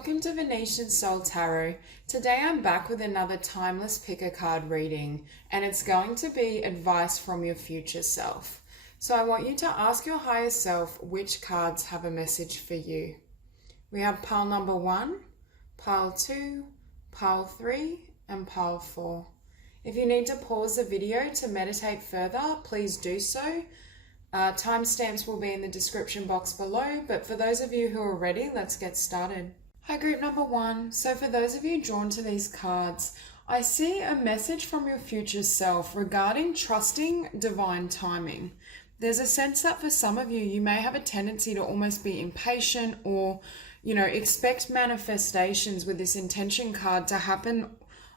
Welcome to Venusian Soul Tarot. Today I'm back with another timeless pick a card reading, and it's going to be advice from your future self. So I want you to ask your higher self which cards have a message for you. We have pile number 1, pile 2, pile 3, and pile 4. If you need to pause the video to meditate further, please do so. Timestamps will be in the description box below, but for those of you who are ready, let's get started. Hi, group number 1. So for those of you drawn to these cards, I see a message from your future self regarding trusting divine timing. There's a sense that for some of you, you may have a tendency to almost be impatient or, expect manifestations with this intention card to happen.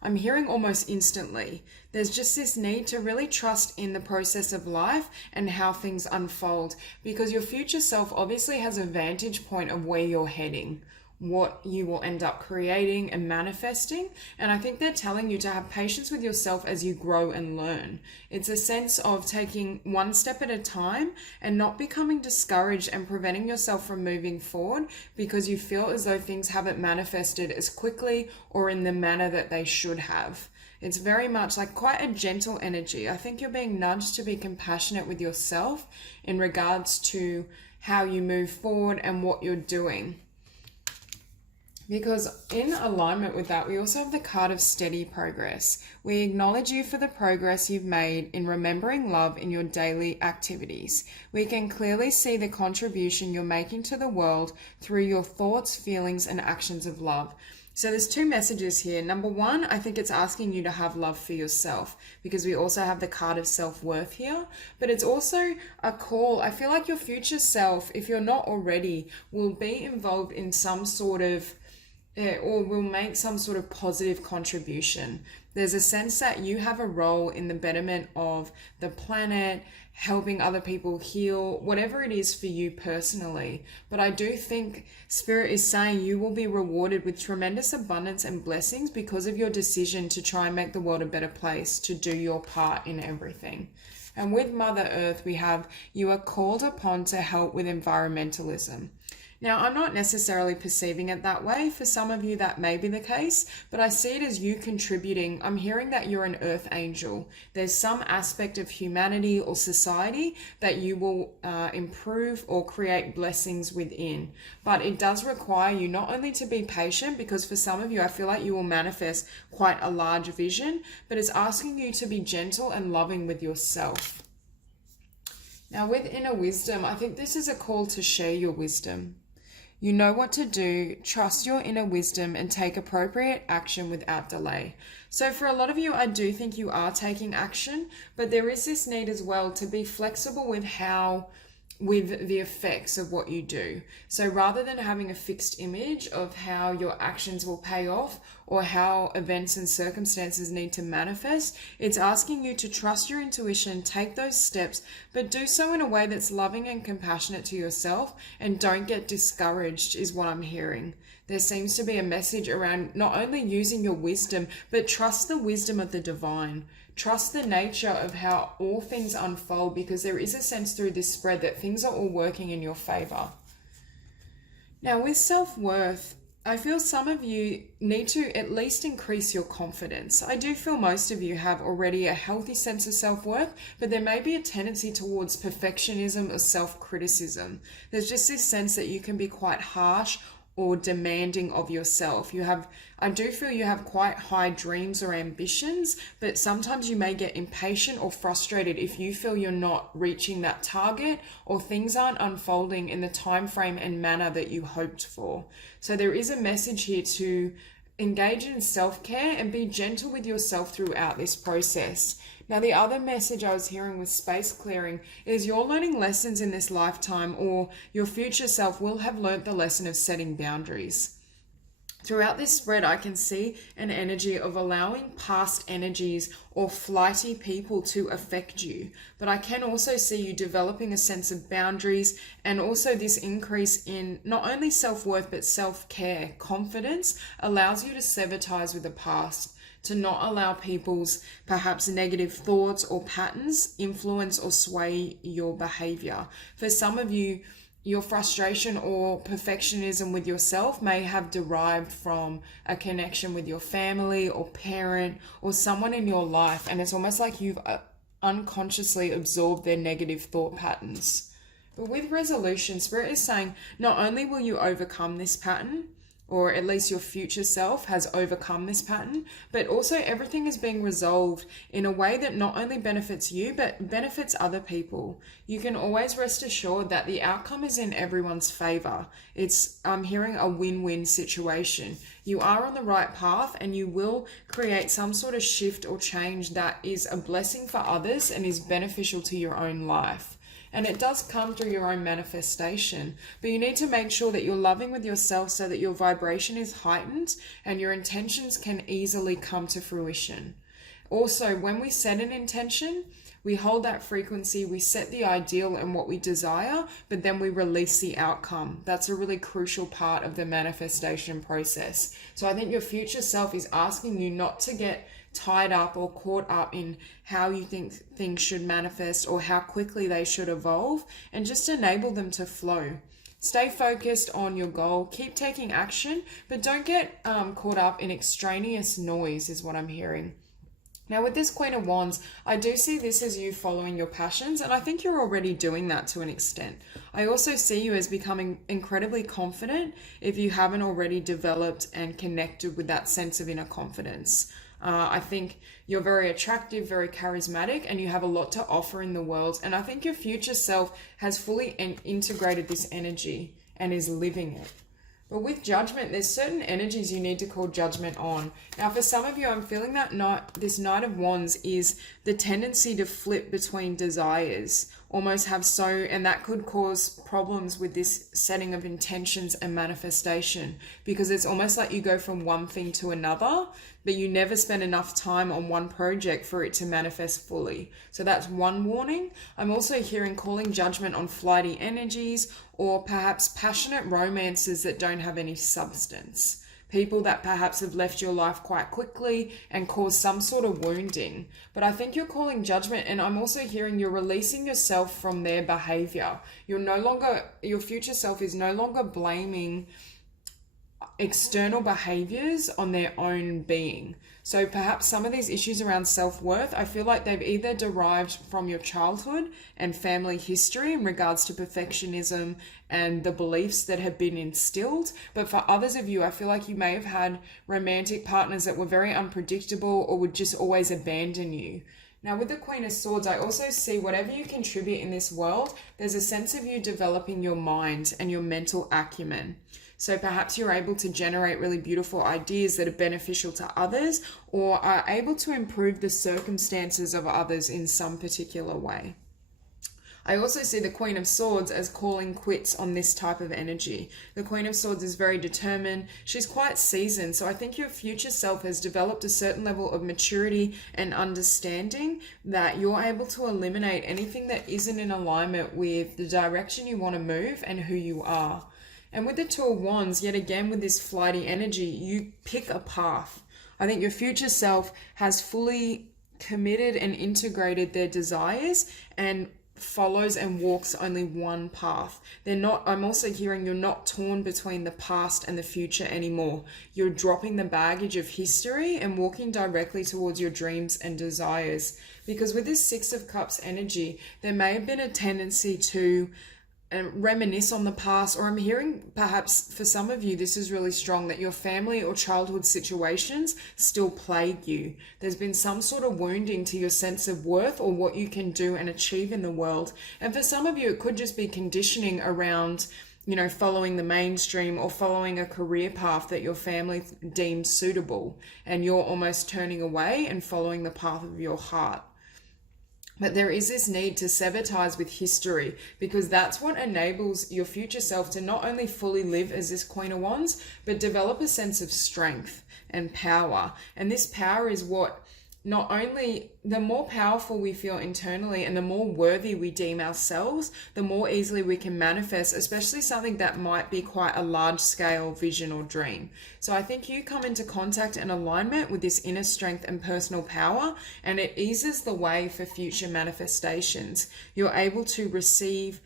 I'm hearing almost instantly. There's just this need to really trust in the process of life and how things unfold, because your future self obviously has a vantage point of where you're heading, what you will end up creating and manifesting. And I think they're telling you to have patience with yourself as you grow and learn. It's a sense of taking one step at a time and not becoming discouraged and preventing yourself from moving forward because you feel as though things haven't manifested as quickly or in the manner that they should have. It's very much like quite a gentle energy. I think you're being nudged to be compassionate with yourself in regards to how you move forward and what you're doing. Because in alignment with that, we also have the card of steady progress. We acknowledge you for the progress you've made in remembering love in your daily activities. We can clearly see the contribution you're making to the world through your thoughts, feelings, and actions of love. So there's two messages here. Number 1, I think it's asking you to have love for yourself, because we also have the card of self-worth here. But it's also a call. I feel like your future self, if you're not already, will be involved in some sort of or will make some sort of positive contribution. There's a sense that you have a role in the betterment of the planet, helping other people heal, whatever it is for you personally. But I do think Spirit is saying you will be rewarded with tremendous abundance and blessings because of your decision to try and make the world a better place, to do your part in everything. And with Mother Earth, we have you are called upon to help with environmentalism. Now, I'm not necessarily perceiving it that way. For some of you, that may be the case, but I see it as you contributing. I'm hearing that you're an earth angel. There's some aspect of humanity or society that you will improve or create blessings within. But it does require you not only to be patient, because for some of you, I feel like you will manifest quite a large vision, but it's asking you to be gentle and loving with yourself. Now, with inner wisdom, I think this is a call to share your wisdom. You know what to do, trust your inner wisdom, and take appropriate action without delay. So for a lot of you, I do think you are taking action, but there is this need as well to be flexible with the effects of what you do. So rather than having a fixed image of how your actions will pay off or how events and circumstances need to manifest, it's asking you to trust your intuition, take those steps, but do so in a way that's loving and compassionate to yourself, and don't get discouraged is what I'm hearing. There seems to be a message around not only using your wisdom, but trust the wisdom of the divine. Trust the nature of how all things unfold, because there is a sense through this spread that things are all working in your favor. Now, with self-worth, I feel some of you need to at least increase your confidence. I do feel most of you have already a healthy sense of self-worth, but there may be a tendency towards perfectionism or self-criticism. There's just this sense that you can be quite harsh or demanding of yourself. I do feel you have quite high dreams or ambitions, but sometimes you may get impatient or frustrated if you feel you're not reaching that target or things aren't unfolding in the time frame and manner that you hoped for. So there is a message here to engage in self-care and be gentle with yourself throughout this process. Now, the other message I was hearing with space clearing is you're learning lessons in this lifetime, or your future self will have learnt the lesson of setting boundaries. Throughout this spread, I can see an energy of allowing past energies or flighty people to affect you. But I can also see you developing a sense of boundaries, and also this increase in not only self-worth, but self-care. Confidence allows you to sever ties with the past, to not allow people's perhaps negative thoughts or patterns influence or sway your behavior. For some of you, your frustration or perfectionism with yourself may have derived from a connection with your family or parent or someone in your life, and it's almost like you've unconsciously absorbed their negative thought patterns. But with resolution, Spirit is saying not only will you overcome this pattern, or at least your future self has overcome this pattern, but also everything is being resolved in a way that not only benefits you, but benefits other people. You can always rest assured that the outcome is in everyone's favor. I'm hearing a win-win situation. You are on the right path, and you will create some sort of shift or change that is a blessing for others and is beneficial to your own life. And it does come through your own manifestation, but you need to make sure that you're loving with yourself so that your vibration is heightened and your intentions can easily come to fruition. Also, when we set an intention, we hold that frequency, we set the ideal and what we desire, but then we release the outcome. That's a really crucial part of the manifestation process. So I think your future self is asking you not to get tied up or caught up in how you think things should manifest or how quickly they should evolve, and just enable them to flow. Stay focused on your goal, keep taking action, but don't get caught up in extraneous noise is what I'm hearing. Now with this Queen of Wands, I do see this as you following your passions, and I think you're already doing that to an extent. I also see you as becoming incredibly confident if you haven't already developed and connected with that sense of inner confidence. I think you're very attractive, very charismatic, and you have a lot to offer in the world. And I think your future self has fully integrated this energy and is living it. But with judgment, there's certain energies you need to call judgment on. Now, for some of you, I'm feeling that this Knight of Wands is the tendency to flip between desires, and that could cause problems with this setting of intentions and manifestation, because it's almost like you go from one thing to another, but you never spend enough time on one project for it to manifest fully. So that's one warning. I'm also hearing calling judgment on flighty energies or perhaps passionate romances that don't have any substance. People that perhaps have left your life quite quickly and caused some sort of wounding. But I think you're calling judgment, and I'm also hearing you're releasing yourself from their behavior. Your future self is no longer blaming external behaviors on their own being. So perhaps some of these issues around self-worth, I feel like they've either derived from your childhood and family history in regards to perfectionism and the beliefs that have been instilled. But for others of you, I feel like you may have had romantic partners that were very unpredictable or would just always abandon you. Now with the Queen of Swords, I also see whatever you contribute in this world, there's a sense of you developing your mind and your mental acumen. So perhaps you're able to generate really beautiful ideas that are beneficial to others, or are able to improve the circumstances of others in some particular way. I also see the Queen of Swords as calling quits on this type of energy. The Queen of Swords is very determined. She's quite seasoned. So I think your future self has developed a certain level of maturity and understanding that you're able to eliminate anything that isn't in alignment with the direction you want to move and who you are. And with the Two of Wands, yet again with this flighty energy, you pick a path. I think your future self has fully committed and integrated their desires and follows and walks only one path. I'm also hearing you're not torn between the past and the future anymore. You're dropping the baggage of history and walking directly towards your dreams and desires. Because with this Six of Cups energy, there may have been a tendency to reminisce on the past, or I'm hearing perhaps for some of you this is really strong, that your family or childhood situations still plague you. There's been some sort of wounding to your sense of worth or what you can do and achieve in the world. And for some of you it could just be conditioning around following the mainstream or following a career path that your family deems suitable, and you're almost turning away and following the path of your heart. But there is this need to sever ties with history, because that's what enables your future self to not only fully live as this Queen of Wands, but develop a sense of strength and power. And this power is what, not only the more powerful we feel internally and the more worthy we deem ourselves, the more easily we can manifest, especially something that might be quite a large scale vision or dream. So I think you come into contact and alignment with this inner strength and personal power, and it eases the way for future manifestations. You're able to receive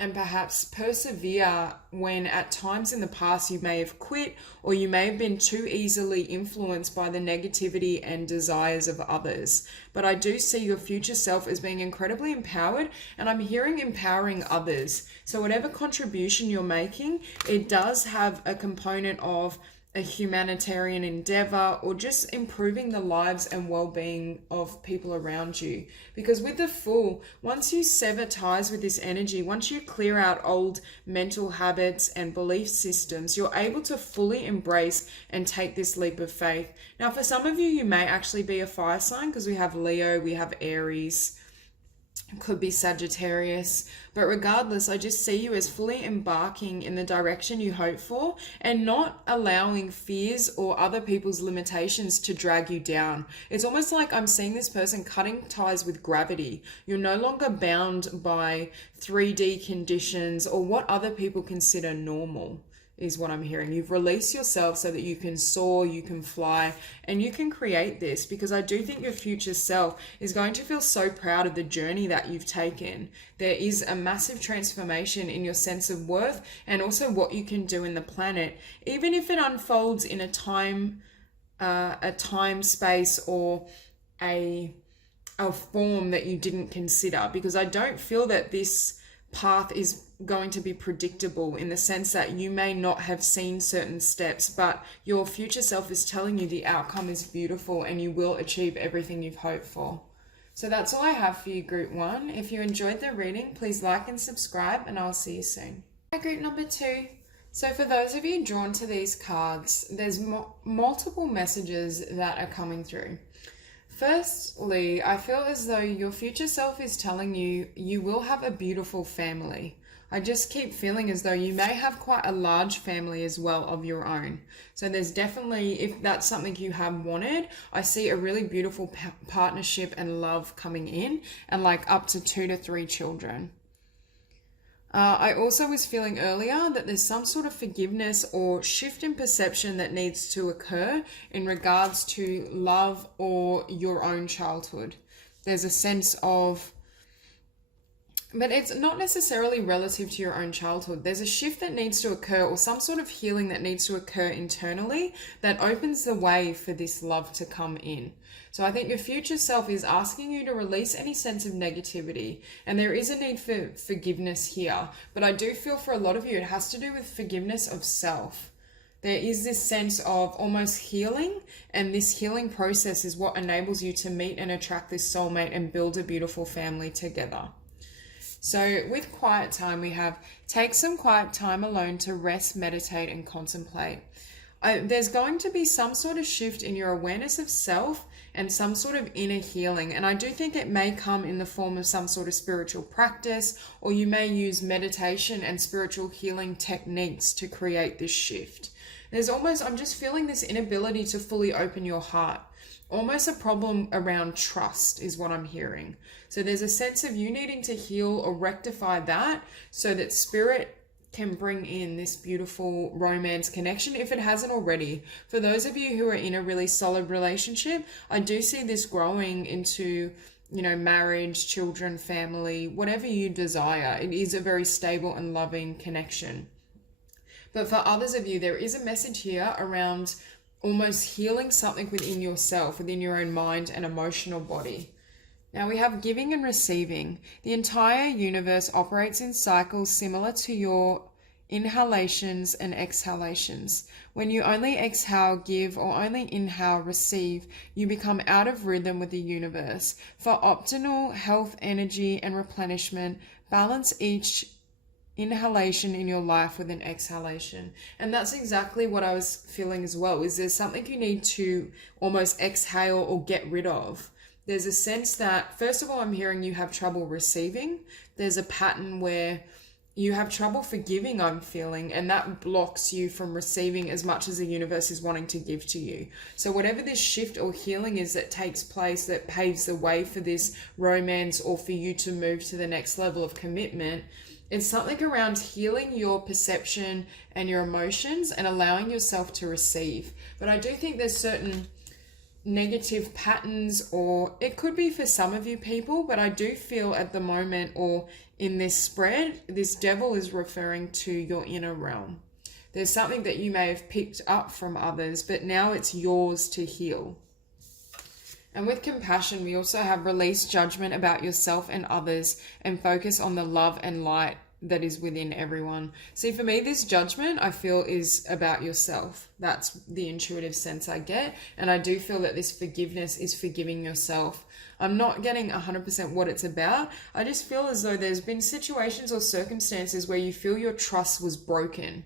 and perhaps persevere when at times in the past you may have quit, or you may have been too easily influenced by the negativity and desires of others. But I do see your future self as being incredibly empowered, and I'm hearing empowering others. So whatever contribution you're making, it does have a component of a humanitarian endeavor, or just improving the lives and well-being of people around you. Because with the Fool, once you sever ties with this energy, once you clear out old mental habits and belief systems, you're able to fully embrace and take this leap of faith. Now, for some of you, you may actually be a fire sign, because we have Leo, we have Aries, could be Sagittarius, but regardless, I just see you as fully embarking in the direction you hope for, and not allowing fears or other people's limitations to drag you down. It's almost like I'm seeing this person cutting ties with gravity. You're no longer bound by 3D conditions or what other people consider normal, is what I'm hearing. You've released yourself so that you can soar, you can fly, and you can create this, because I do think your future self is going to feel so proud of the journey that you've taken. There is a massive transformation in your sense of worth, and also what you can do in the planet, even if it unfolds in a time space, or a form that you didn't consider, because I don't feel that this path is going to be predictable, in the sense that you may not have seen certain steps, but your future self is telling you the outcome is beautiful and you will achieve everything you've hoped for. So that's all I have for you, group 1. If you enjoyed the reading, please like and subscribe, and I'll see you soon. Hi, group number 2. So for those of you drawn to these cards, there's multiple messages that are coming through. Firstly, I feel as though your future self is telling you you will have a beautiful family. I just keep feeling as though you may have quite a large family as well of your own. So there's definitely, if that's something you have wanted, I see a really beautiful partnership and love coming in, and like up to 2 to 3 children. I also was feeling earlier that there's some sort of forgiveness or shift in perception that needs to occur in regards to love or your own childhood. There's a sense of, but it's not necessarily relative to your own childhood. There's a shift that needs to occur, or some sort of healing that needs to occur internally, that opens the way for this love to come in. So I think your future self is asking you to release any sense of negativity, and there is a need for forgiveness here. But I do feel for a lot of you, it has to do with forgiveness of self. There is this sense of almost healing, and this healing process is what enables you to meet and attract this soulmate and build a beautiful family together. So with quiet time, we have take some quiet time alone to rest, meditate, and contemplate. There's going to be some sort of shift in your awareness of self and some sort of inner healing. And I do think it may come in the form of some sort of spiritual practice, or you may use meditation and spiritual healing techniques to create this shift. There's almost, I'm just feeling this inability to fully open your heart. Almost a problem around trust is what I'm hearing. So there's a sense of you needing to heal or rectify that, so that spirit can bring in this beautiful romance connection if it hasn't already. For those of you who are in a really solid relationship, I do see this growing into, marriage, children, family, whatever you desire. It is a very stable and loving connection. But for others of you, there is a message here around almost healing something within yourself, within your own mind and emotional body. Now we have giving and receiving. The entire universe operates in cycles similar to your inhalations and exhalations. When you only exhale, give, or only inhale, receive, you become out of rhythm with the universe. For optimal health, energy, and replenishment, balance each inhalation in your life with an exhalation. And that's exactly what I was feeling as well. Is there something you need to almost exhale or get rid of? There's a sense that, first of all, I'm hearing you have trouble receiving. There's a pattern where you have trouble forgiving, I'm feeling, and that blocks you from receiving as much as the universe is wanting to give to you. So whatever this shift or healing is that takes place, that paves the way for this romance or for you to move to the next level of commitment, it's something around healing your perception and your emotions and allowing yourself to receive. But I do think there's certain negative patterns, or it could be for some of you people, but I do feel at the moment, or in this spread, this devil is referring to your inner realm. There's something that you may have picked up from others, but now it's yours to heal. And with compassion, we also have release judgment about yourself and others and focus on the love and light that is within everyone. See, for me, this judgment I feel is about yourself. That's the intuitive sense I get. And I do feel that this forgiveness is forgiving yourself. I'm not getting 100% what it's about. I just feel as though there's been situations or circumstances where you feel your trust was broken.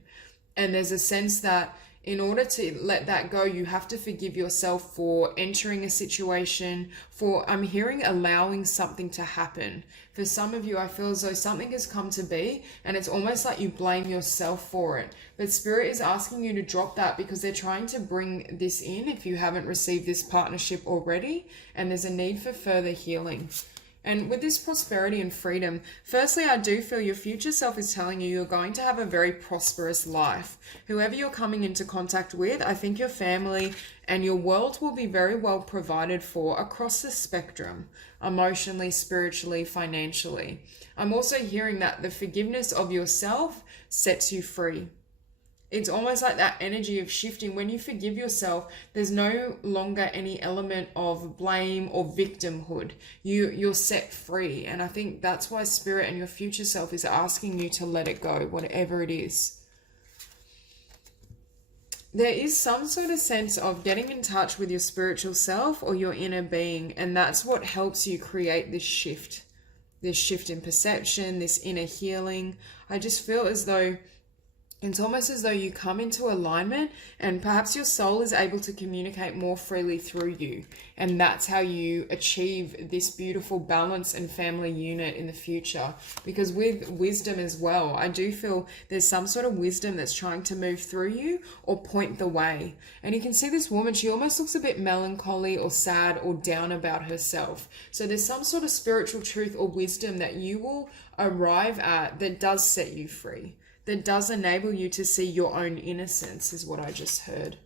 And there's a sense that in order to let that go, you have to forgive yourself for entering a situation, for, I'm hearing, allowing something to happen. For some of you, I feel as though something has come to be and it's almost like you blame yourself for it. But Spirit is asking you to drop that because they're trying to bring this in if you haven't received this partnership already, and there's a need for further healing. And with this prosperity and freedom, firstly, I do feel your future self is telling you you're going to have a very prosperous life. Whoever you're coming into contact with, I think your family and your world will be very well provided for across the spectrum, emotionally, spiritually, financially. I'm also hearing that the forgiveness of yourself sets you free. It's almost like that energy of shifting. When you forgive yourself, there's no longer any element of blame or victimhood. You're set free. And I think that's why Spirit and your future self is asking you to let it go, whatever it is. There is some sort of sense of getting in touch with your spiritual self or your inner being. And that's what helps you create this shift in perception, this inner healing. I just feel as though it's almost as though you come into alignment and perhaps your soul is able to communicate more freely through you. And that's how you achieve this beautiful balance and family unit in the future. Because with wisdom as well, I do feel there's some sort of wisdom that's trying to move through you or point the way. And you can see this woman, she almost looks a bit melancholy or sad or down about herself. So there's some sort of spiritual truth or wisdom that you will arrive at that does set you free, that does enable you to see your own innocence, is what I just heard.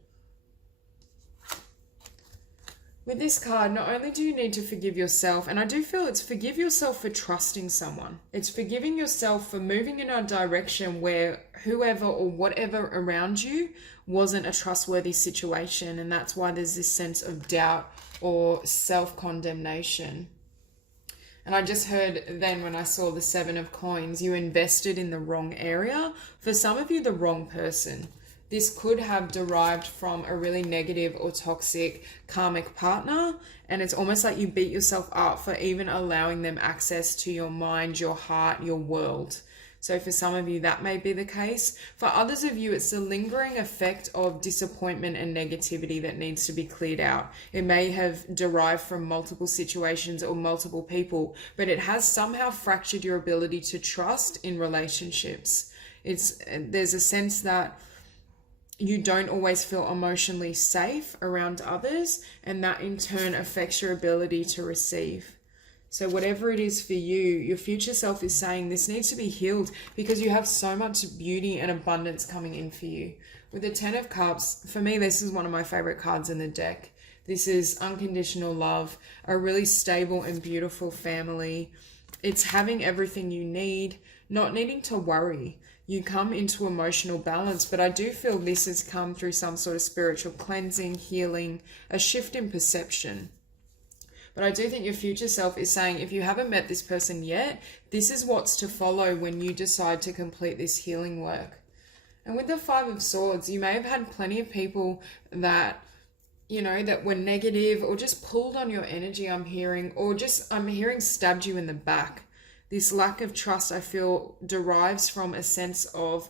With this card, not only do you need to forgive yourself, and I do feel it's forgive yourself for trusting someone. It's forgiving yourself for moving in a direction where whoever or whatever around you wasn't a trustworthy situation, and that's why there's this sense of doubt or self-condemnation. And I just heard then when I saw the 7 of coins, you invested in the wrong area. For some of you, the wrong person. This could have derived from a really negative or toxic karmic partner. And it's almost like you beat yourself up for even allowing them access to your mind, your heart, your world. So for some of you, that may be the case. For others of you, it's the lingering effect of disappointment and negativity that needs to be cleared out. It may have derived from multiple situations or multiple people, but it has somehow fractured your ability to trust in relationships. There's a sense that you don't always feel emotionally safe around others, and that in turn affects your ability to receive. So whatever it is for you, your future self is saying this needs to be healed because you have so much beauty and abundance coming in for you. With the 10 of Cups, for me, this is one of my favorite cards in the deck. This is unconditional love, a really stable and beautiful family. It's having everything you need, not needing to worry. You come into emotional balance, but I do feel this has come through some sort of spiritual cleansing, healing, a shift in perception. But I do think your future self is saying, if you haven't met this person yet, this is what's to follow when you decide to complete this healing work. And with the 5 of Swords, you may have had plenty of people that, that were negative or just pulled on your energy, I'm hearing stabbed you in the back. This lack of trust, I feel, derives from a sense of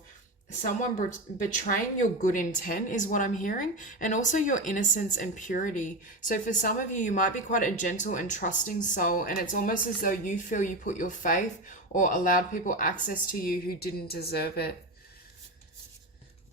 someone betraying your good intent is what I'm hearing, and also your innocence and purity. So for some of you, you might be quite a gentle and trusting soul, and it's almost as though you feel you put your faith or allowed people access to you who didn't deserve it.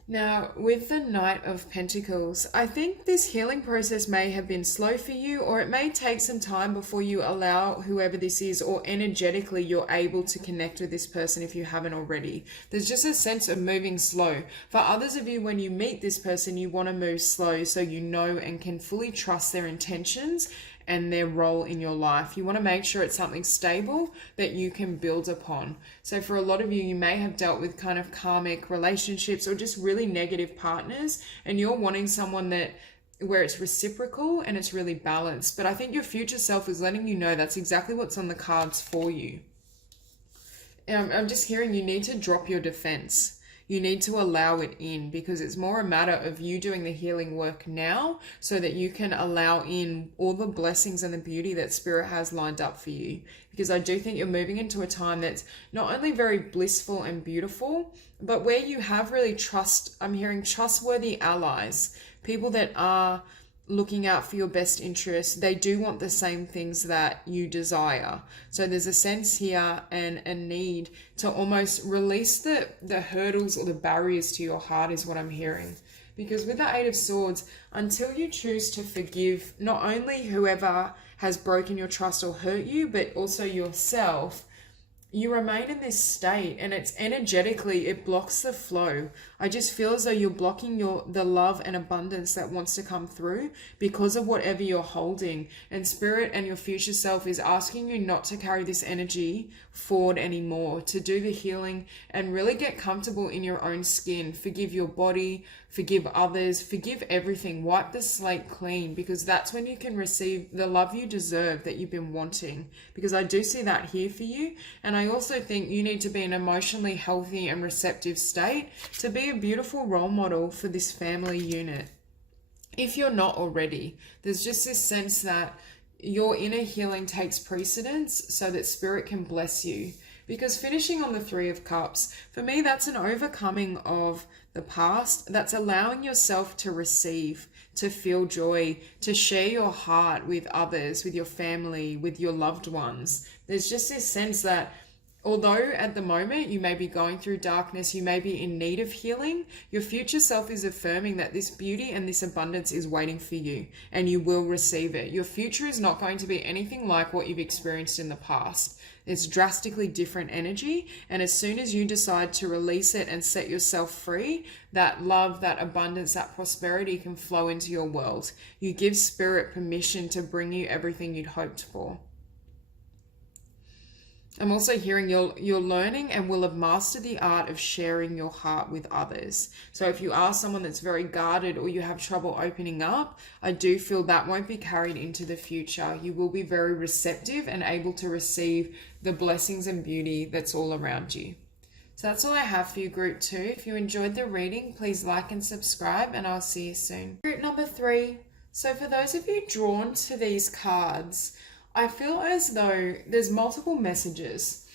Now, with the Knight of Pentacles, I think this healing process may have been slow for you, or it may take some time before you allow whoever this is, or energetically you're able to connect with this person if you haven't already. There's just a sense of moving slow. For others of you, when you meet this person, you want to move slow so you know and can fully trust their intentions and their role in your life. You want to make sure it's something stable that you can build upon. So for a lot of you, you may have dealt with kind of karmic relationships or just really negative partners, and you're wanting someone that where it's reciprocal and it's really balanced. But I think your future self is letting you know that's exactly what's on the cards for you. I'm just hearing you need to drop your defense. You need to allow it in, because it's more a matter of you doing the healing work now so that you can allow in all the blessings and the beauty that Spirit has lined up for you. Because I do think you're moving into a time that's not only very blissful and beautiful, but where you have really I'm hearing trustworthy allies, people that are looking out for your best interests. They do want the same things that you desire. So there's a sense here and a need to almost release the hurdles or the barriers to your heart is what I'm hearing. Because with the Eight of Swords, until you choose to forgive not only whoever has broken your trust or hurt you, but also yourself, you remain in this state, and it's energetically, it blocks the flow. I just feel as though you're blocking the love and abundance that wants to come through because of whatever you're holding. And Spirit and your future self is asking you not to carry this energy forward anymore, to do the healing and really get comfortable in your own skin. Forgive your body, forgive others, forgive everything. Wipe the slate clean, because that's when you can receive the love you deserve that you've been wanting. Because I do see that here for you. And I also think you need to be in an emotionally healthy and receptive state to be a beautiful role model for this family unit. If you're not already, there's just this sense that your inner healing takes precedence so that Spirit can bless you. Because finishing on the Three of Cups, for me, that's an overcoming of the past. That's allowing yourself to receive, to feel joy, to share your heart with others, with your family, with your loved ones. There's just this sense that although at the moment you may be going through darkness, you may be in need of healing, your future self is affirming that this beauty and this abundance is waiting for you, and you will receive it. Your future is not going to be anything like what you've experienced in the past. It's drastically different energy, and as soon as you decide to release it and set yourself free, that love, that abundance, that prosperity can flow into your world. You give Spirit permission to bring you everything you'd hoped for. I'm also hearing you're learning and will have mastered the art of sharing your heart with others. So if you are someone that's very guarded or you have trouble opening up, I do feel that won't be carried into the future. You will be very receptive and able to receive the blessings and beauty that's all around you. So that's all I have for you, Group 2. If you enjoyed the reading, please like and subscribe, and I'll see you soon. Group number 3. So for those of you drawn to these cards, I feel as though there's multiple messages.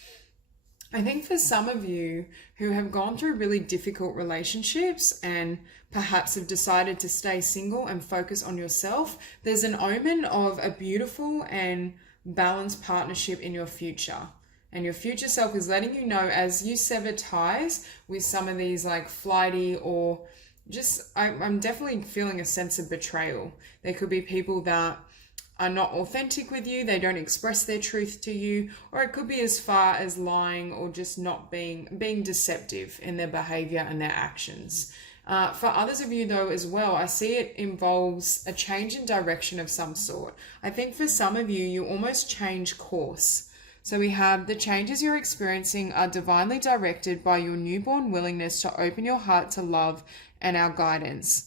I think for some of you who have gone through really difficult relationships and perhaps have decided to stay single and focus on yourself, there's an omen of a beautiful and balanced partnership in your future. And your future self is letting you know, as you sever ties with some of these like flighty or just, I'm definitely feeling a sense of betrayal. There could be people that are not authentic with you, they don't express their truth to you, or it could be as far as lying or just not being deceptive in their behavior and their actions. For others of you though as well, I see it involves a change in direction of some sort. I think for some of you, you almost change course. So we have the changes you're experiencing are divinely directed by your newborn willingness to open your heart to love and our guidance.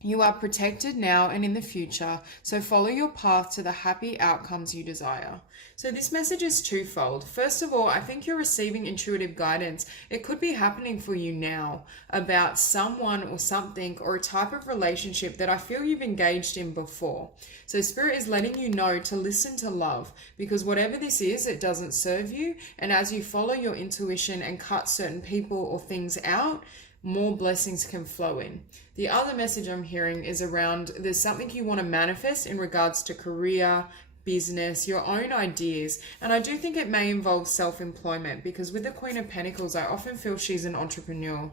You are protected now and in the future, so follow your path to the happy outcomes you desire. So this message is twofold. First of all, I think you're receiving intuitive guidance. It could be happening for you now about someone or something or a type of relationship that I feel you've engaged in before. So Spirit is letting you know to listen to love, because whatever this is, it doesn't serve you. And as you follow your intuition and cut certain people or things out, more blessings can flow in. The other message I'm hearing is around there's something you want to manifest in regards to career, business, your own ideas. And I do think it may involve self-employment, because with the Queen of Pentacles, I often feel she's an entrepreneur.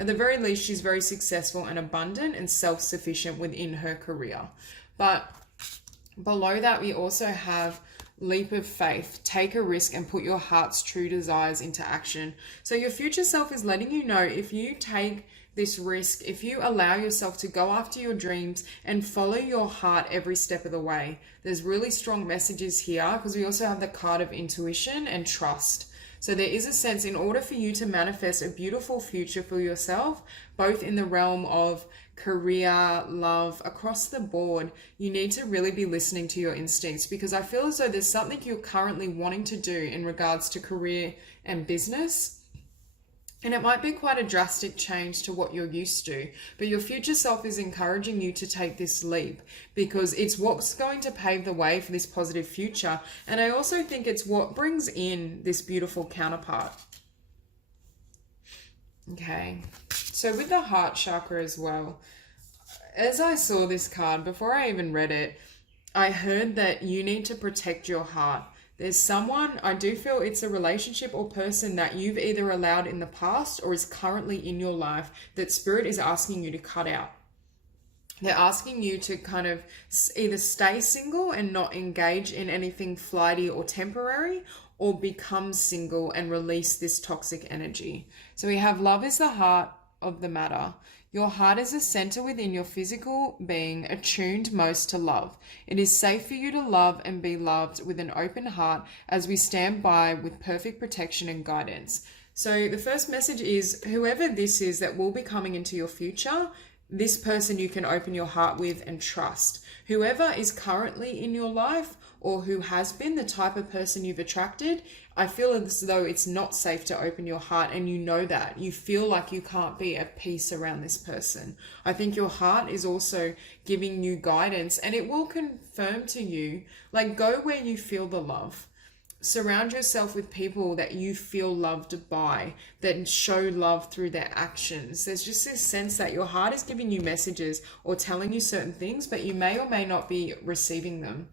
At the very least, she's very successful and abundant and self-sufficient within her career. But below that, we also have leap of faith. Take a risk and put your heart's true desires into action. So your future self is letting you know, if you take this risk, if you allow yourself to go after your dreams and follow your heart every step of the way, there's really strong messages here, because we also have the card of intuition and trust. So there is a sense, in order for you to manifest a beautiful future for yourself, both in the realm of career, love, across the board, you need to really be listening to your instincts, because I feel as though there's something you're currently wanting to do in regards to career and business. And it might be quite a drastic change to what you're used to, but your future self is encouraging you to take this leap, because it's what's going to pave the way for this positive future. And I also think it's what brings in this beautiful counterpart. Okay, so with the heart chakra as well, as I saw this card, before I even read it, I heard that you need to protect your heart. There's someone, I do feel it's a relationship or person that you've either allowed in the past or is currently in your life that Spirit is asking you to cut out. They're asking you to kind of either stay single and not engage in anything flighty or temporary, or become single and release this toxic energy. So we have love is the heart of the matter. Your heart is a center within your physical being, attuned most to love. It is safe for you to love and be loved with an open heart as we stand by with perfect protection and guidance. So the first message is, whoever this is that will be coming into your future, this person you can open your heart with and trust. Whoever is currently in your life, or who has been the type of person you've attracted, I feel as though it's not safe to open your heart, and you know that. You feel like you can't be at peace around this person. I think your heart is also giving you guidance, and it will confirm to you, like, go where you feel the love. Surround yourself with people that you feel loved by, that show love through their actions. There's just this sense that your heart is giving you messages or telling you certain things, but you may or may not be receiving them.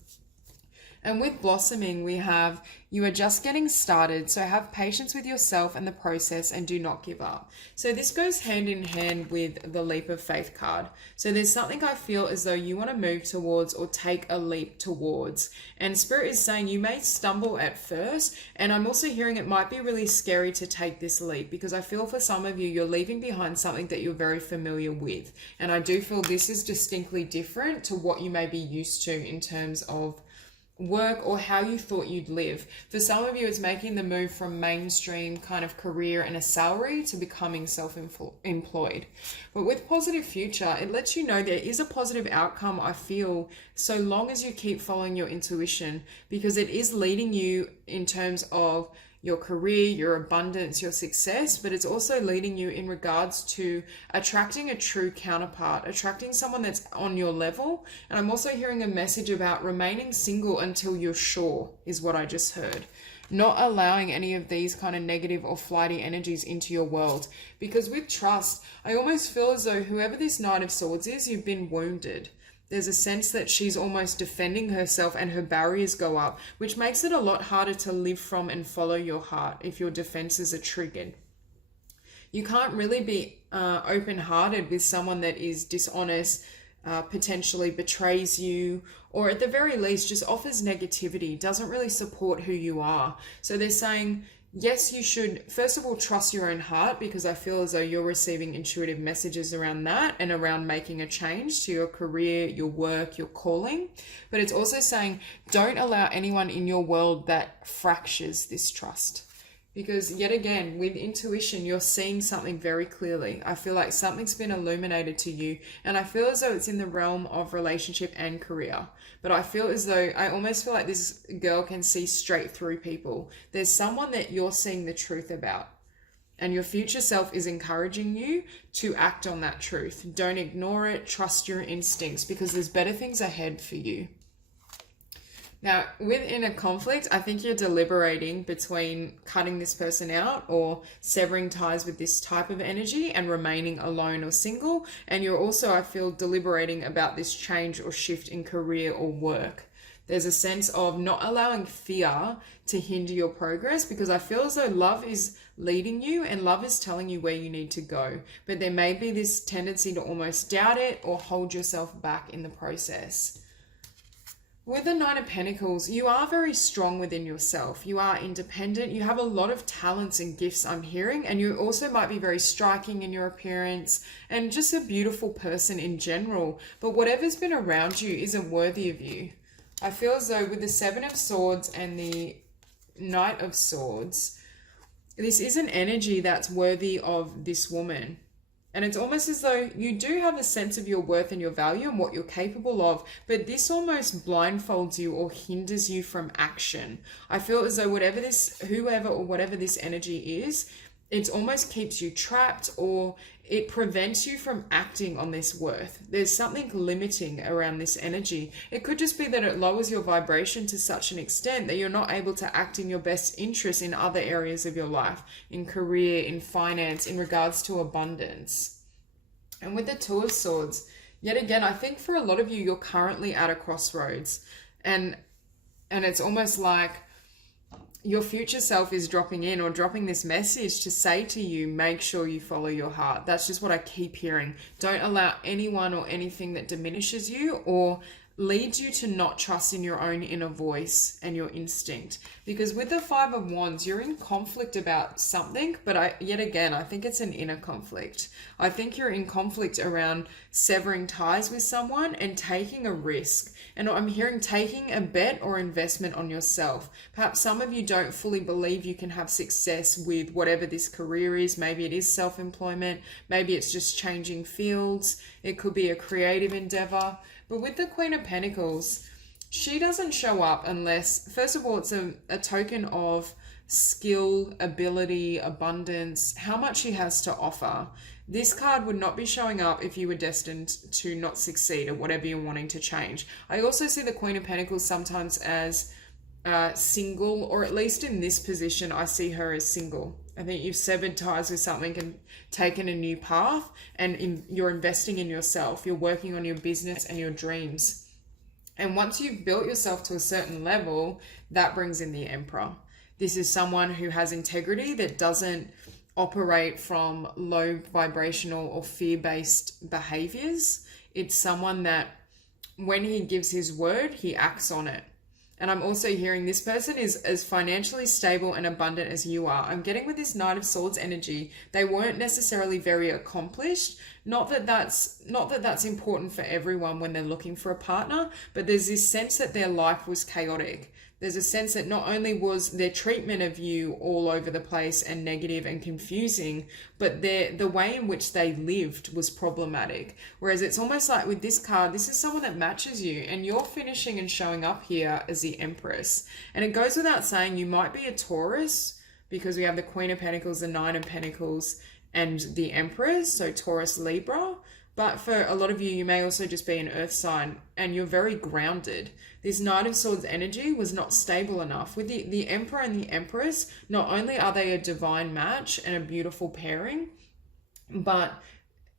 And with blossoming, we have, you are just getting started, so have patience with yourself and the process and do not give up. So this goes hand in hand with the leap of faith card. So there's something I feel as though you want to move towards or take a leap towards. And Spirit is saying you may stumble at first, and I'm also hearing it might be really scary to take this leap, because I feel for some of you, you're leaving behind something that you're very familiar with. And I do feel this is distinctly different to what you may be used to in terms of work or how you thought you'd live. For some of you, it's making the move from mainstream kind of career and a salary to becoming self-employed. But with positive future, it lets you know there is a positive outcome, I feel, so long as you keep following your intuition, because it is leading you in terms of your career, your abundance, your success, but it's also leading you in regards to attracting a true counterpart, attracting someone that's on your level. And I'm also hearing a message about remaining single until you're sure, is what I just heard. Not allowing any of these kind of negative or flighty energies into your world. Because with trust, I almost feel as though whoever this Knight of Swords is, you've been wounded. There's a sense that she's almost defending herself and her barriers go up, which makes it a lot harder to live from and follow your heart if your defenses are triggered. You can't really be open-hearted with someone that is dishonest, potentially betrays you, or at the very least just offers negativity, doesn't really support who you are. So they're saying, yes, you should, first of all, trust your own heart, because I feel as though you're receiving intuitive messages around that and around making a change to your career, your work, your calling. But it's also saying, don't allow anyone in your world that fractures this trust. Because yet again, with intuition, you're seeing something very clearly. I feel like something's been illuminated to you, and I feel as though it's in the realm of relationship and career. But I feel as though, I almost feel like this girl can see straight through people. There's someone that you're seeing the truth about, and your future self is encouraging you to act on that truth. Don't ignore it. Trust your instincts, because there's better things ahead for you. Now, within a conflict, I think you're deliberating between cutting this person out or severing ties with this type of energy and remaining alone or single. And you're also, I feel, deliberating about this change or shift in career or work. There's a sense of not allowing fear to hinder your progress, because I feel as though love is leading you, and love is telling you where you need to go. But there may be this tendency to almost doubt it or hold yourself back in the process. With the Nine of Pentacles, you are very strong within yourself. You are independent. You have a lot of talents and gifts, I'm hearing. And you also might be very striking in your appearance and just a beautiful person in general. But whatever's been around you isn't worthy of you. I feel as though with the Seven of Swords and the Knight of Swords, this is an energy that's worthy of this woman. And it's almost as though you do have a sense of your worth and your value and what you're capable of, but this almost blindfolds you or hinders you from action. I feel as though whoever or whatever this energy is, it almost keeps you trapped, or it prevents you from acting on this worth. There's something limiting around this energy. It could just be that it lowers your vibration to such an extent that you're not able to act in your best interest in other areas of your life, in career, in finance, in regards to abundance. And with the Two of Swords, yet again, I think for a lot of you, you're currently at a crossroads, and it's almost like your future self is dropping in or dropping this message to say to you, make sure you follow your heart. That's just what I keep hearing. Don't allow anyone or anything that diminishes you or leads you to not trust in your own inner voice and your instinct. Because with the Five of Wands, you're in conflict about something, but yet again, I think it's an inner conflict. I think you're in conflict around severing ties with someone and taking a risk. And I'm hearing taking a bet or investment on yourself. Perhaps some of you don't fully believe you can have success with whatever this career is. Maybe it is self-employment. Maybe it's just changing fields. It could be a creative endeavor. But with the Queen of Pentacles, she doesn't show up unless, first of all, it's a token of skill, ability, abundance, how much she has to offer. This card would not be showing up if you were destined to not succeed at whatever you're wanting to change. I also see the Queen of Pentacles sometimes as single, or at least in this position, I see her as single. I think you've severed ties with something and taken a new path, and you're investing in yourself. You're working on your business and your dreams. And once you've built yourself to a certain level, that brings in the Emperor. This is someone who has integrity, that doesn't operate from low vibrational or fear-based behaviors. It's someone that when he gives his word, he acts on it. And I'm also hearing this person is as financially stable and abundant as you are. I'm getting with this Knight of Swords energy, they weren't necessarily very accomplished. Not that that's important for everyone when they're looking for a partner, but there's this sense that their life was chaotic. There's a sense that not only was their treatment of you all over the place and negative and confusing, but the way in which they lived was problematic. Whereas it's almost like with this card, this is someone that matches you, and you're finishing and showing up here as the Empress. And it goes without saying, you might be a Taurus, because we have the Queen of Pentacles, the Nine of Pentacles, and the Empress, so Taurus, Libra. But for a lot of you, you may also just be an earth sign, and you're very grounded. This Knight of Swords energy was not stable enough. With the Emperor and the Empress, not only are they a divine match and a beautiful pairing, but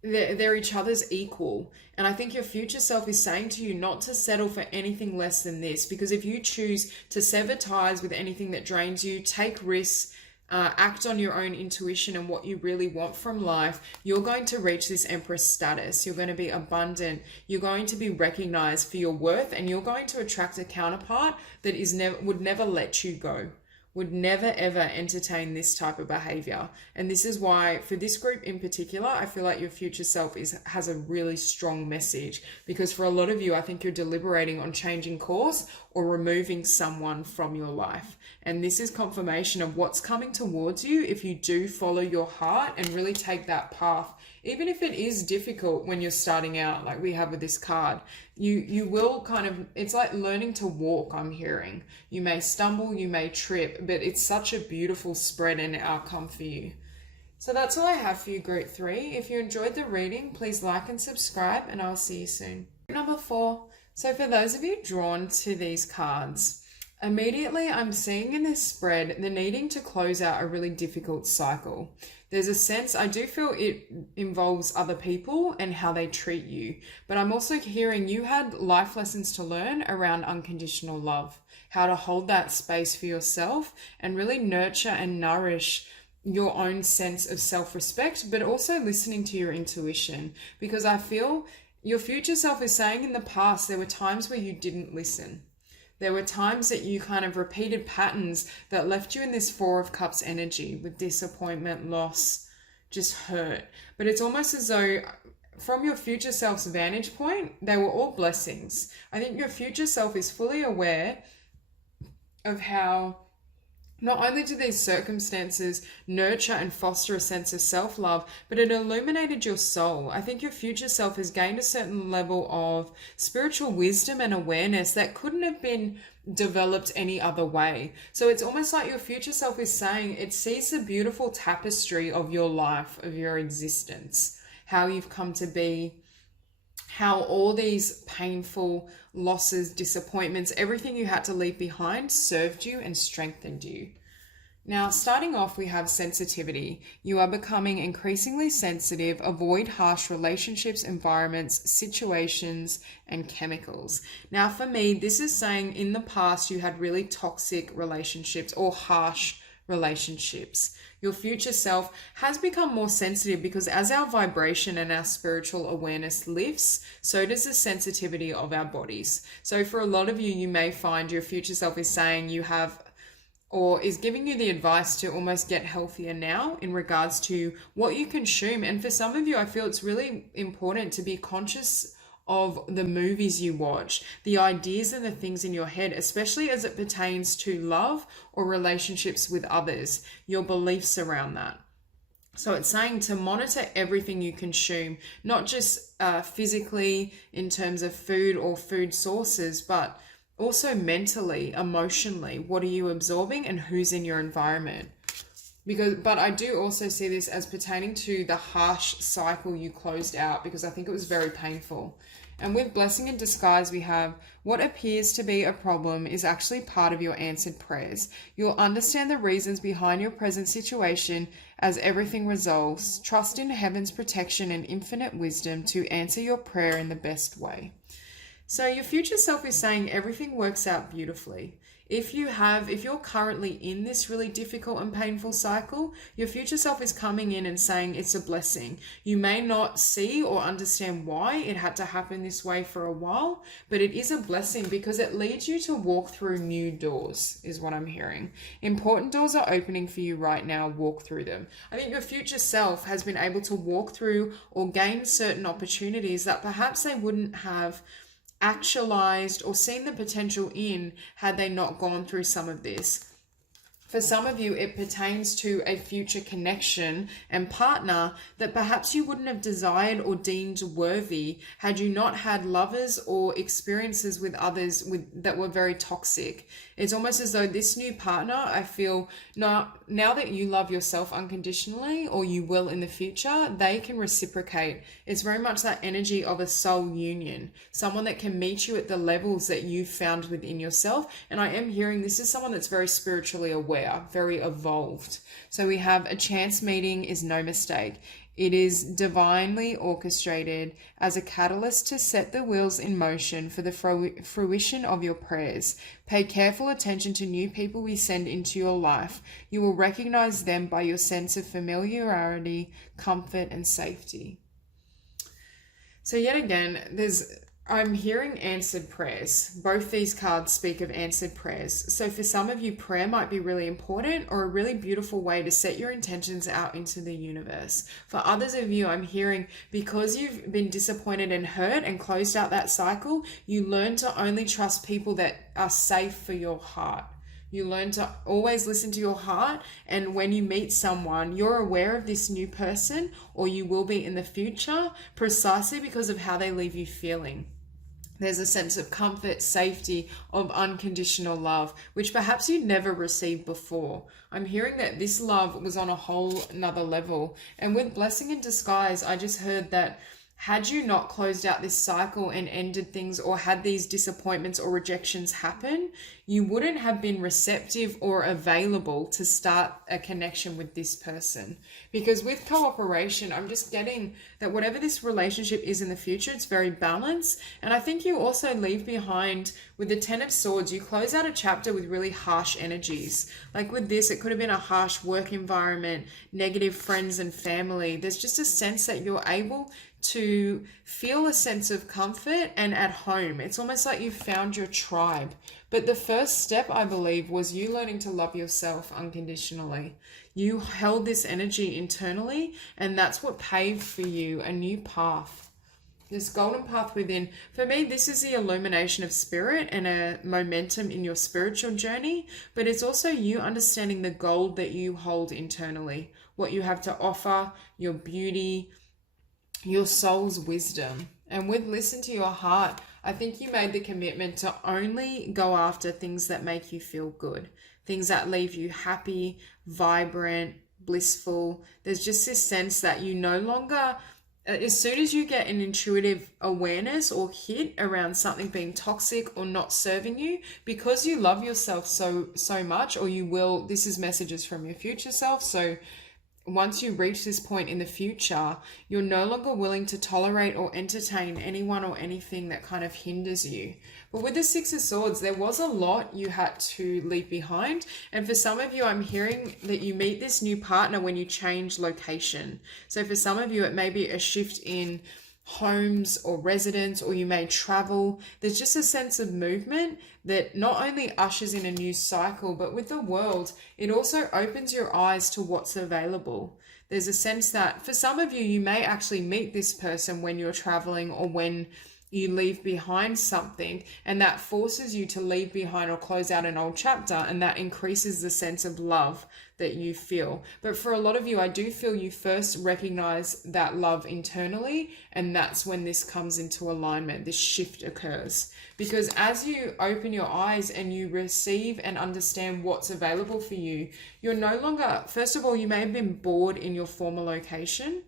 they're each other's equal. And I think your future self is saying to you not to settle for anything less than this, because if you choose to sever ties with anything that drains you, take risks, act on your own intuition and what you really want from life, you're going to reach this Empress status. You're going to be abundant. You're going to be recognized for your worth, and you're going to attract a counterpart that would never let you go, would never ever entertain this type of behavior. And this is why for this group in particular, I feel like your future self has a really strong message, because for a lot of you, I think you're deliberating on changing course or removing someone from your life. And this is confirmation of what's coming towards you if you do follow your heart and really take that path. Even if it is difficult when you're starting out, like we have with this card, you will kind of, it's like learning to walk, I'm hearing. You may stumble, you may trip, but it's such a beautiful spread and outcome for you. So that's all I have for you, Group 3. If you enjoyed the reading, please like and subscribe, and I'll see you soon. Number 4. So for those of you drawn to these cards, immediately I'm seeing in this spread the needing to close out a really difficult cycle. There's a sense, I do feel it involves other people and how they treat you, but I'm also hearing you had life lessons to learn around unconditional love, how to hold that space for yourself and really nurture and nourish your own sense of self-respect, but also listening to your intuition, because I feel your future self is saying in the past there were times where you didn't listen. There were times that you kind of repeated patterns that left you in this Four of Cups energy with disappointment, loss, just hurt. But it's almost as though from your future self's vantage point, they were all blessings. I think your future self is fully aware of how not only do these circumstances nurture and foster a sense of self-love, but it illuminated your soul. I think your future self has gained a certain level of spiritual wisdom and awareness that couldn't have been developed any other way. So it's almost like your future self is saying it sees the beautiful tapestry of your life, of your existence, how you've come to be, how all these painful losses, disappointments, everything you had to leave behind served you and strengthened you. Now, starting off, we have sensitivity. You are becoming increasingly sensitive. Avoid harsh relationships, environments, situations, and chemicals. Now, for me, this is saying in the past you had really toxic relationships or harsh relationships. Your future self has become more sensitive because as our vibration and our spiritual awareness lifts, so does the sensitivity of our bodies. So for a lot of you, you may find your future self is saying you have, or is giving you the advice to almost get healthier now in regards to what you consume. And for some of you, I feel it's really important to be conscious of the movies you watch, the ideas and the things in your head, especially as it pertains to love or relationships with others, your beliefs around that. So it's saying to monitor everything you consume, not just physically in terms of food or food sources, but also mentally, emotionally. What are you absorbing and who's in your environment? But I do also see this as pertaining to the harsh cycle you closed out, because I think it was very painful. And with blessing in disguise, we have what appears to be a problem is actually part of your answered prayers. You'll understand the reasons behind your present situation as everything resolves. Trust in heaven's protection and infinite wisdom to answer your prayer in the best way. So your future self is saying everything works out beautifully. If you're currently in this really difficult and painful cycle, your future self is coming in and saying it's a blessing. You may not see or understand why it had to happen this way for a while, but it is a blessing because it leads you to walk through new doors, is what I'm hearing. Important doors are opening for you right now. Walk through them. I think your future self has been able to walk through or gain certain opportunities that perhaps they wouldn't have actualized or seen the potential in had they not gone through some of this. For some of you, it pertains to a future connection and partner that perhaps you wouldn't have desired or deemed worthy had you not had lovers or experiences with others that were very toxic. It's almost as though this new partner, I feel, now that you love yourself unconditionally, or you will in the future, they can reciprocate. It's very much that energy of a soul union, someone that can meet you at the levels that you've found within yourself. And I am hearing this is someone that's very spiritually aware, very evolved. So we have a chance meeting is no mistake. It is divinely orchestrated as a catalyst to set the wheels in motion for the fruition of your prayers. Pay careful attention to new people we send into your life. You will recognize them by your sense of familiarity, comfort, and safety. So yet again, I'm hearing answered prayers. Both these cards speak of answered prayers. So for some of you, prayer might be really important or a really beautiful way to set your intentions out into the universe. For others of you, I'm hearing because you've been disappointed and hurt and closed out that cycle, you learn to only trust people that are safe for your heart. You learn to always listen to your heart, and when you meet someone, you're aware of this new person, or you will be in the future, precisely because of how they leave you feeling. There's a sense of comfort, safety, of unconditional love, which perhaps you'd never received before. I'm hearing that this love was on a whole another level. And with blessing in disguise, I just heard that had you not closed out this cycle and ended things or had these disappointments or rejections happen, you wouldn't have been receptive or available to start a connection with this person. Because with cooperation, I'm just getting that whatever this relationship is in the future, it's very balanced. And I think you also leave behind, with the Ten of Swords, you close out a chapter with really harsh energies. Like with this, it could have been a harsh work environment, negative friends and family. There's just a sense that you're able to feel a sense of comfort and at home. It's almost like you found your tribe. But the first step, I believe, was you learning to love yourself unconditionally. You held this energy internally, and that's what paved for you a new path. This golden path within. For me, this is the illumination of spirit and a momentum in your spiritual journey, but it's also you understanding the gold that you hold internally, what you have to offer, your beauty, your soul's wisdom. And with listen to your heart, I think you made the commitment to only go after things that make you feel good, things that leave you happy, vibrant, blissful. There's just this sense that you no longer, as soon as you get an intuitive awareness or hit around something being toxic or not serving you, because you love yourself so much, or you will, this is messages from your future self. So once you reach this point in the future, you're no longer willing to tolerate or entertain anyone or anything that kind of hinders you. But with the Six of Swords, there was a lot you had to leave behind. And for some of you, I'm hearing that you meet this new partner when you change location. So for some of you, it may be a shift in homes or residence, or you may travel. There's just a sense of movement that not only ushers in a new cycle, but with the world, it also opens your eyes to what's available. There's a sense that for some of you, you may actually meet this person when you're traveling or when you leave behind something, and that forces you to leave behind or close out an old chapter, and that increases the sense of love that you feel. But for a lot of you, I do feel you first recognize that love internally, and that's when this comes into alignment, this shift occurs. Because as you open your eyes and you receive and understand what's available for you, you're no longer, first of all, you may have been bored in your former location.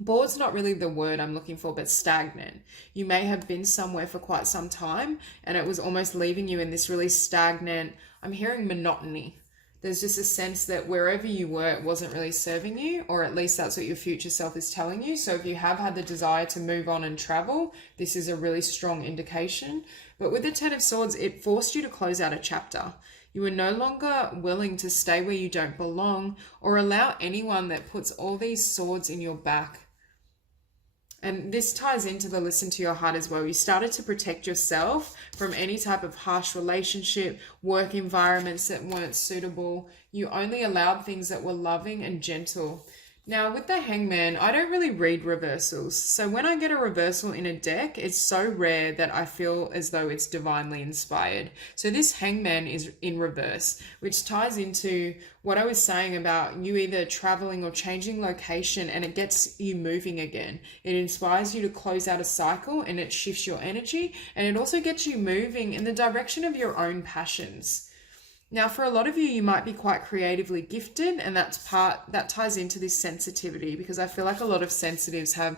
Bored's not really the word I'm looking for, but stagnant. You may have been somewhere for quite some time and it was almost leaving you in this really stagnant, I'm hearing monotony. There's just a sense that wherever you were, it wasn't really serving you, or at least that's what your future self is telling you. So if you have had the desire to move on and travel, this is a really strong indication. But with the Ten of Swords, it forced you to close out a chapter. You were no longer willing to stay where you don't belong or allow anyone that puts all these swords in your back. And this ties into the listen to your heart as well. You started to protect yourself from any type of harsh relationship, work environments that weren't suitable. You only allowed things that were loving and gentle. Now, with the Hangman, I don't really read reversals. So when I get a reversal in a deck, it's so rare that I feel as though it's divinely inspired. So this Hangman is in reverse, which ties into what I was saying about you either traveling or changing location, and it gets you moving again. It inspires you to close out a cycle, and it shifts your energy, and it also gets you moving in the direction of your own passions. Now, for a lot of you, you might be quite creatively gifted, and that ties into this sensitivity, because I feel like a lot of sensitives have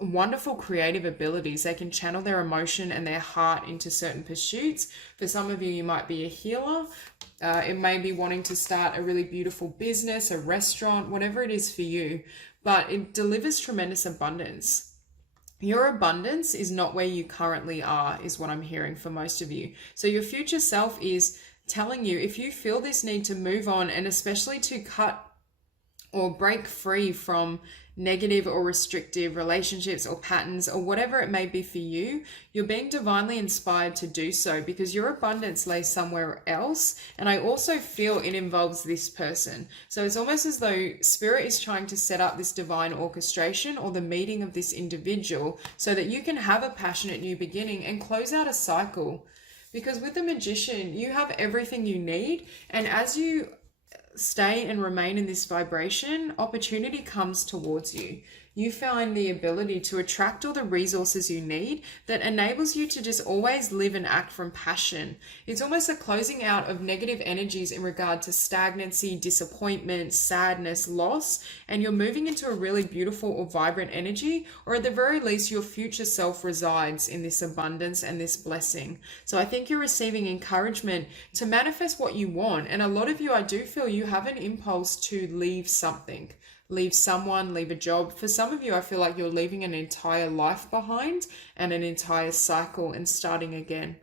wonderful creative abilities. They can channel their emotion and their heart into certain pursuits. For some of you, you might be a healer. It may be wanting to start a really beautiful business, a restaurant, whatever it is for you, but it delivers tremendous abundance. Your abundance is not where you currently are, is what I'm hearing for most of you. So your future self is telling you, if you feel this need to move on, and especially to cut or break free from negative or restrictive relationships or patterns or whatever it may be for you, you're being divinely inspired to do so, because your abundance lays somewhere else. And I also feel it involves this person. So it's almost as though spirit is trying to set up this divine orchestration or the meeting of this individual so that you can have a passionate new beginning and close out a cycle. Because with the Magician, you have everything you need. And as you stay and remain in this vibration, opportunity comes towards you. You find the ability to attract all the resources you need that enables you to just always live and act from passion. It's almost a closing out of negative energies in regard to stagnancy, disappointment, sadness, loss, and you're moving into a really beautiful or vibrant energy, or at the very least, your future self resides in this abundance and this blessing. So I think you're receiving encouragement to manifest what you want. And a lot of you, I do feel you have an impulse to leave something. Leave someone, leave a job. For some of you, I feel like you're leaving an entire life behind and an entire cycle and starting again.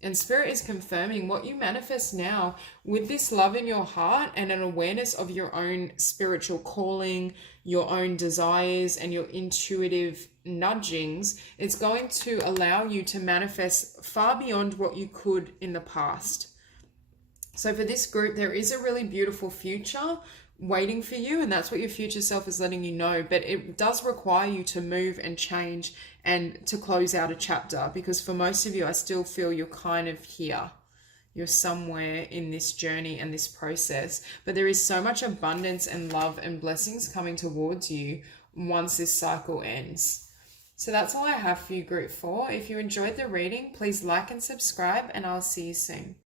And Spirit is confirming what you manifest now with this love in your heart and an awareness of your own spiritual calling, your own desires, and your intuitive nudgings. It's going to allow you to manifest far beyond what you could in the past. So for this group, there is a really beautiful future waiting for you, and that's what your future self is letting you know. But it does require you to move and change and to close out a chapter, because for most of you, I still feel you're kind of here. You're somewhere in this journey and this process, but there is so much abundance and love and blessings coming towards you once this cycle ends. So that's all I have for you, Group 4. If you enjoyed the reading, please like and subscribe, and I'll see you soon.